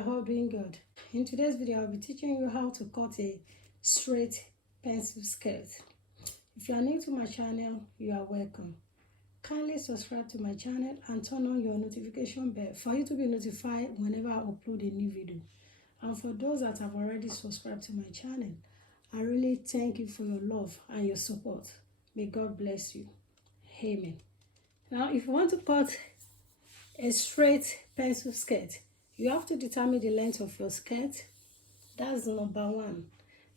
are all doing good. In today's video, I'll be teaching you how to cut a straight pencil skirt. If you are new to my channel, you are welcome. Kindly subscribe to my channel and turn on your notification bell for you to be notified whenever I upload a new video. And for those that have already subscribed to my channel, I really thank you for your love and your support. May God bless you. Amen. Now, if you want to cut a straight pencil skirt, you have to determine the length of your skirt. That's number one.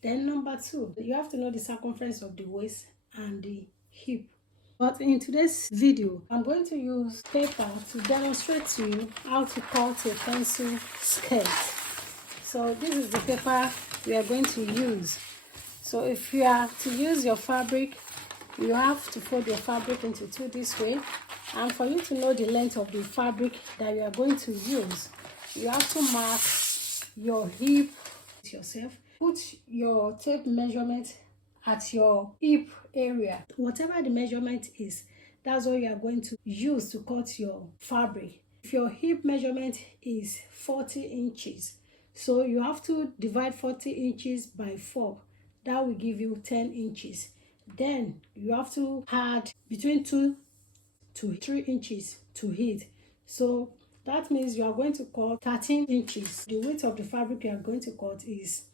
Then number two, you have to know the circumference of the waist and the hip. But in today's video, I'm going to use paper to demonstrate to you how to cut a pencil skirt. So this is the paper we are going to use. So if you are to use your fabric, you have to fold your fabric into two this way. And for you to know the length of the fabric that you are going to use, you have to mark your hip yourself. Put your tape measurement at your hip area. Whatever the measurement is, that's what you are going to use to cut your fabric. If your hip measurement is 40 inches, so you have to divide 40 inches by 4. That will give you 10 inches. Then you have to add between 2 to 3 inches to it. So that means you are going to cut 13 inches. The width of the fabric you are going to cut is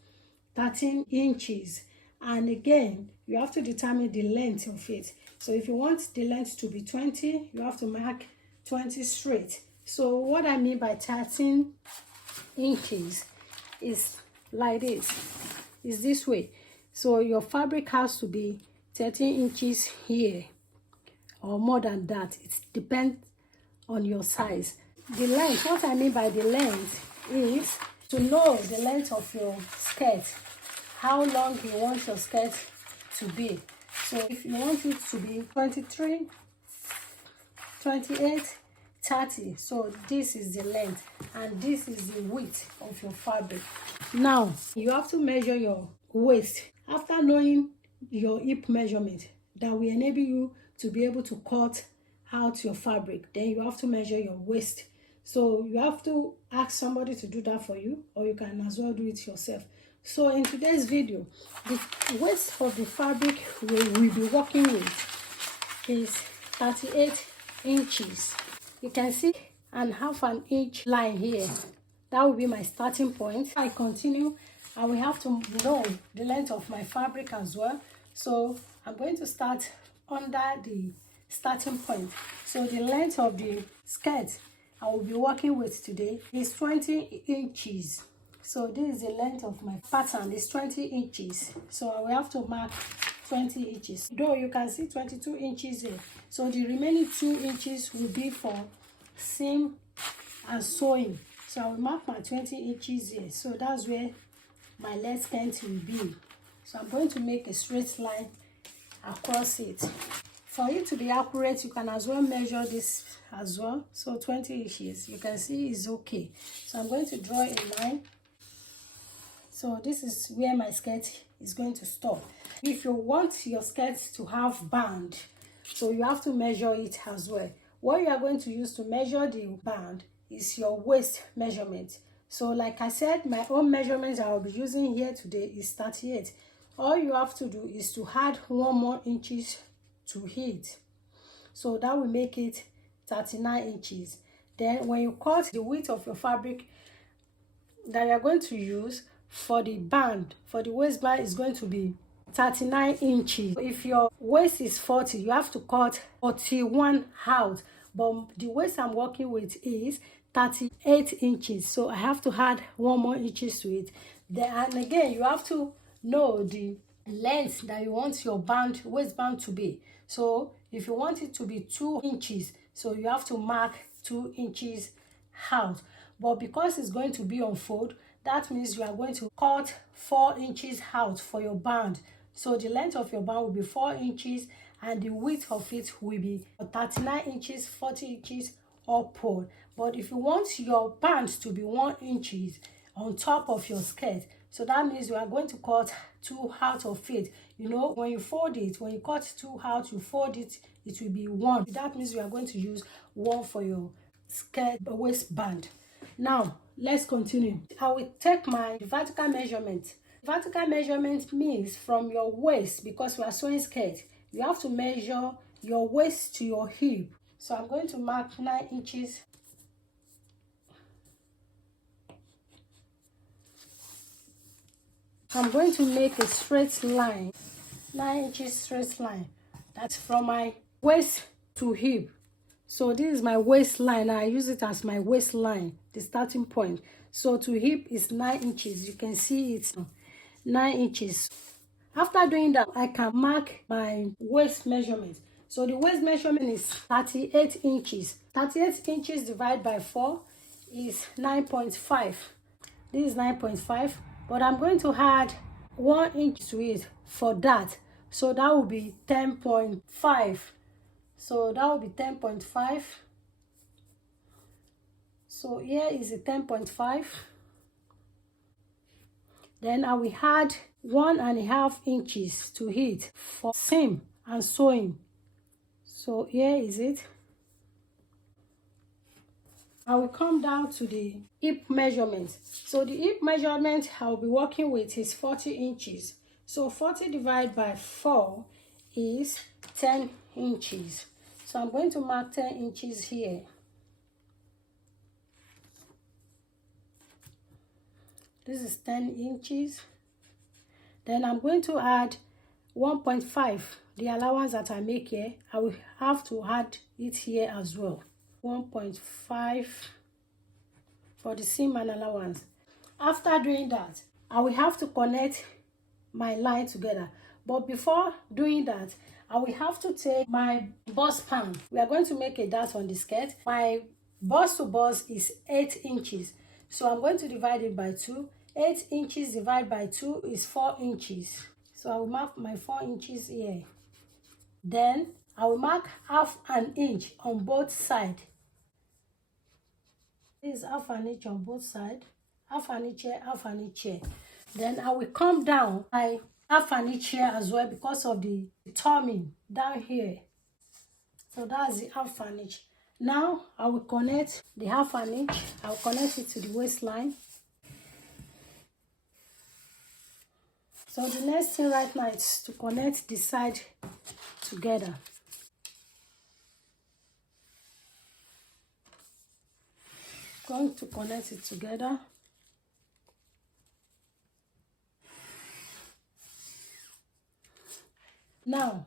13 inches. And again, you have to determine the length of it. So if you want the length to be 20, you have to mark 20 straight. So what I mean by 13 inches is like this. Is this way. So your fabric has to be 13 inches here or more than that. It depends on your size. The length, what I mean by the length is to know the length of your skirt, how long you want your skirt to be. So if you want it to be 23, 28, 30, so this is the length and this is the width of your fabric. Now you have to measure your waist. After knowing your hip measurement, that will enable you to be able to cut out your fabric, then you have to measure your waist. So you have to ask somebody to do that for you, or you can as well do it yourself. So in today's video, the waist of the fabric we will be working with is 38 inches. You can see and half an inch line here. That will be my starting point. I continue, I will have to know the length of my fabric as well. So I'm going to start under the starting point. So the length of the skirt I will be working with today is 20 inches. So this is the length of my pattern, is 20 inches. So I will have to mark 20 inches. Though you can see 22 inches here. So the remaining 2 inches will be for seam and sewing. So I will mark my 20 inches here. So that's where my leg length will be. So I'm going to make a straight line across it. For you to be accurate, you can as well measure this as well. So 20 inches, you can see is okay. So I'm going to draw a line. So this is where my skirt is going to stop. If you want your skirt to have band, so you have to measure it as well. What you are going to use to measure the band is your waist measurement. So like I said, my own measurements I will be using here today is 38. All you have to do is to add 1 more inches to it. So that will make it 39 inches. Then when you cut the width of your fabric that you are going to use for the band, for the waistband, is going to be 39 inches. If your waist is 40, you have to cut 41 out. But the waist I'm working with is 38 inches. So I have to add 1 more inches to it. Then and again, you have to know the length that you want your band, waistband to be. So if you want it to be 2 inches, so you have to mark 2 inches out. But because it's going to be on fold, that means you are going to cut 4 inches out for your band. So the length of your band will be 4 inches and the width of it will be 39 inches, 40 inches upward. But if you want your band to be 1 inch on top of your skirt, so that means you are going to cut 2 out of it. You know, when you fold it, when you cut 2 out, you fold it, it will be 1. That means you are going to use 1 for your skirt waistband. Now let's continue. I will take my vertical measurement. Vertical measurement means from your waist, because we are sewing skirt, you have to measure your waist to your hip. So I'm going to mark 9 inches. I'm going to make a straight line, 9 inches straight line. That's from my waist to hip. So this is my waistline. I use it as my waistline, the starting point. So to hip is 9 inches. You can see it, 9 inches. After doing that, I can mark my waist measurement. So the waist measurement is 38 inches. 38 inches divided by 4 is 9.5. This is 9.5, but I'm going to add 1 inch to it for that. So that will be 10.5. So that will be 10.5. So here is a 10.5. Then I will add 1.5 inches to it for seam and sewing. So here is it. I will come down to the hip measurement. So the hip measurement I will be working with is 40 inches. So 40 divided by 4 is 10 inches. So I'm going to mark 10 inches here. This is 10 inches. Then I'm going to add 1.5, the allowance that I make here. I will have to add it here as well. 1.5 for the seam and allowance. After doing that, I will have to connect my line together. But before doing that, I will have to take my bust span. We are going to make a dart on the skirt. My bust to bust is 8 inches. So I'm going to divide it by 2. 8 inches divided by 2 is 4 inches. So I will mark my 4 inches here. Then I will mark half an inch on both sides. This is half an inch on both sides. Half an inch here, half an inch here. Then I will come down by half an inch here as well because of the turning down here. So that's the half an inch. Now I will connect the half an inch. I will connect it to the waistline. So the next thing right now is to connect the side together. Going to connect it together. Now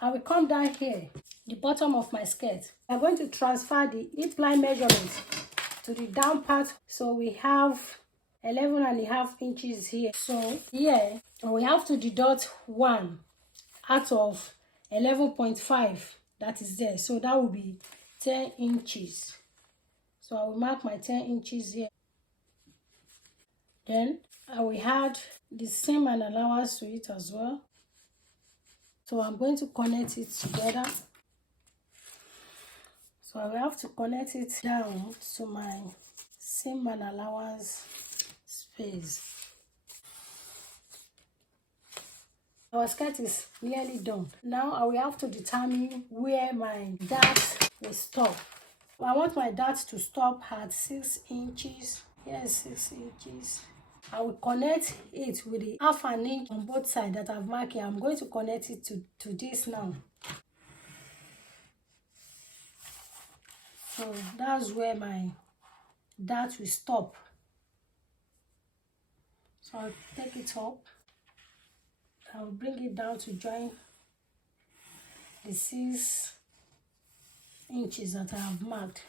I will come down here, the bottom of my skirt. I'm going to transfer the hip line measurement to the down part. So we have 11.5 inches here. So here we have to deduct 1 out of 11.5 that is there. So that will be 10 inches. So I will mark my 10 inches here. Then I will add the seam and allowance to it as well. So I'm going to connect it together. So I will have to connect it down to my seam and allowance space. Our skirt is nearly done. Now I will have to determine where my dart will stop. I want my dart to stop at 6 inches. Here's 6 inches. I will connect it with the half an inch on both sides that I've marked here. I'm going to connect it to this now. So that's where my dart will stop. So I'll take it up. I'll bring it down to join the 6 inches that I have marked.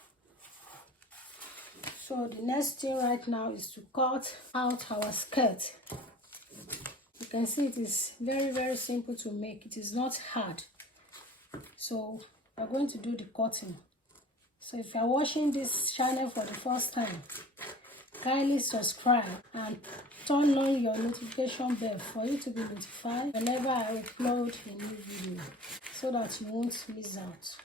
So the next thing right now is to cut out our skirt. You can see it is very simple to make. It is not hard. So we're going to do the cutting. So if you're watching this channel for the first time, kindly subscribe and turn on your notification bell for you to be notified whenever I upload a new video, so that you won't miss out.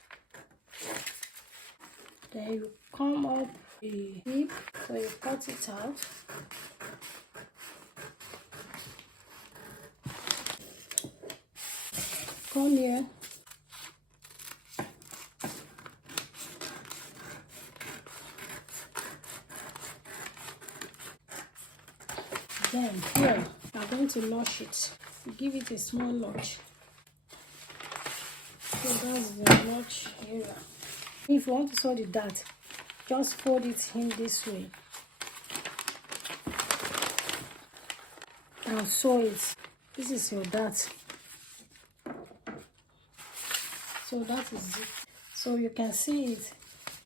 Then you come up the hip, so you cut it out. Come here. Then here we are going to notch it. Give it a small notch. So that's the notch area. If you want to sew the dart, just fold it in this way and sew it. This is your dart. So that is it. So you can see it.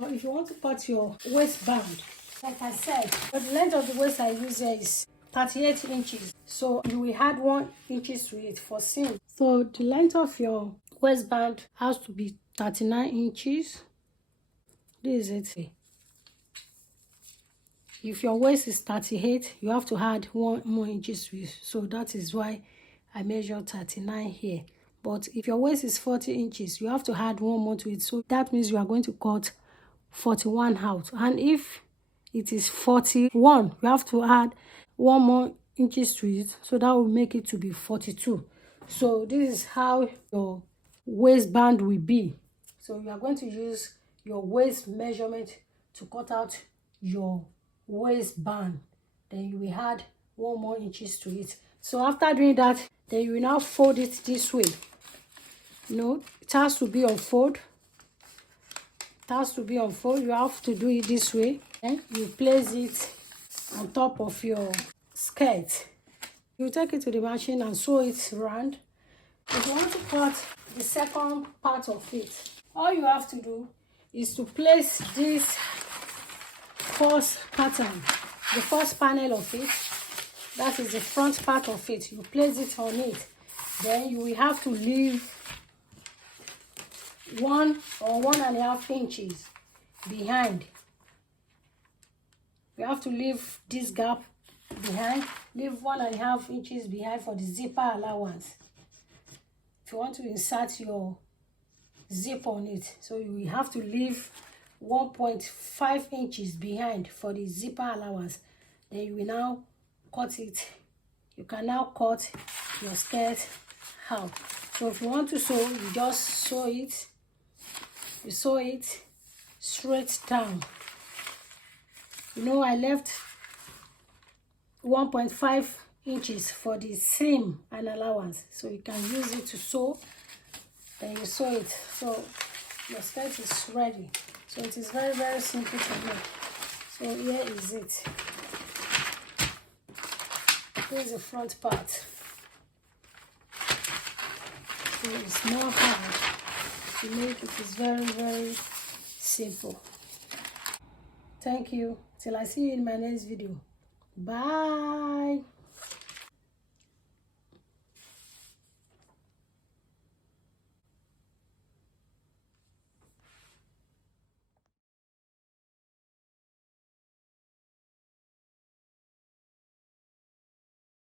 But if you want to cut your waistband, like I said, the length of the waist I use here is 38 inches. So you will add 1 inch to it for seam. So the length of your waistband has to be 39 inches. This is it. If your waist is 38, you have to add 1 more inches to it. So that is why I measure 39 here. But if your waist is 40 inches, you have to add 1 more to it. So that means you are going to cut 41 out. And if it is 41, you have to add 1 more inches to it. So that will make it to be 42. So this is how your waistband will be. So you are going to use your waist measurement to cut out your waistband. Then you will add 1 more inches to it. So after doing that, then you will now fold it this way. You know, it has to be on fold. It has to be on fold. You have to do it this way. Then you place it on top of your skirt. You take it to the machine and sew it round. If you want to cut the second part of it, all you have to do is to place this first pattern, the first panel of it, that is the front part of it. You place it on it. Then you will have to leave 1 or 1.5 inches behind. You have to leave this gap behind. Leave 1.5 inches behind for the zipper allowance. If you want to insert your zip on it, so you will have to leave 1.5 inches behind for the zipper allowance. Then you will now cut it. You can now cut your skirt out. So if you want to sew, you just sew it. You sew it straight down. You know, I left 1.5 inches for the seam and allowance, so you can use it to sew. Then you sew it, so your skirt is ready. So it is very, very simple to make. So here is it. Here is the front part. So it's not hard to make. It is very, very simple. Thank you. Till I see you in my next video. Bye.